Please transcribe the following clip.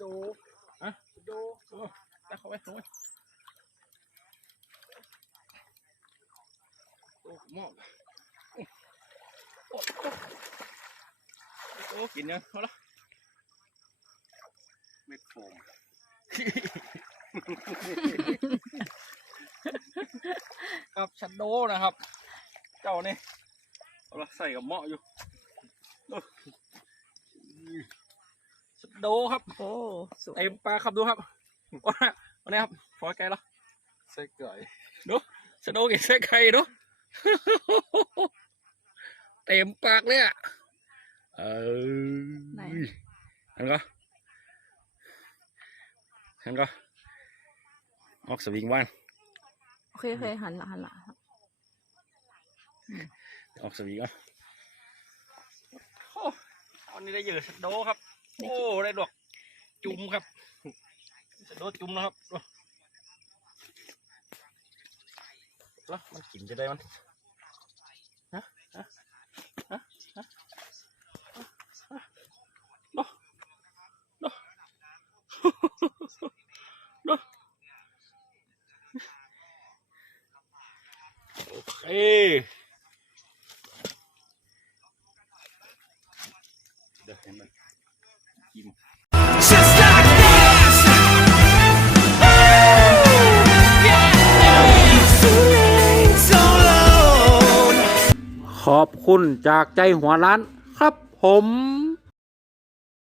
ะดูแล้วเขาไว้เขาไว้โอ้หม้อโอ้โอ้โอ้กินยังเขาละเม็ดโฟมครับชัดโดนะครับ เจ้านี่เอาละใส่กับหม้ออยู่ดูชัด โดครับโอ้สวยเต็มปากครับดูครับวันนี้วันนี้ครับพอไกลแล้วใส่ไก่สโนว์กินไส้ไข่ดูเต็มปากเลยอะเออไหนเห็นก็เห็นก็ออกสวิงบ้านโอเคโอเคหันละหันละออกสวิงอะโอ้วันนี้ได้เยอะสโดครับ โอ้ได้ดอก จุ่มครับสโดจุ่มนะครับดูแล้วมันกินจะได้มันฮะฮะฮะฮะดูดูดูโอเคเดี๋ยวให้มัน กิน Just like this. Feeling so alone. ขอบคุณจากใจหัวร้านครับผม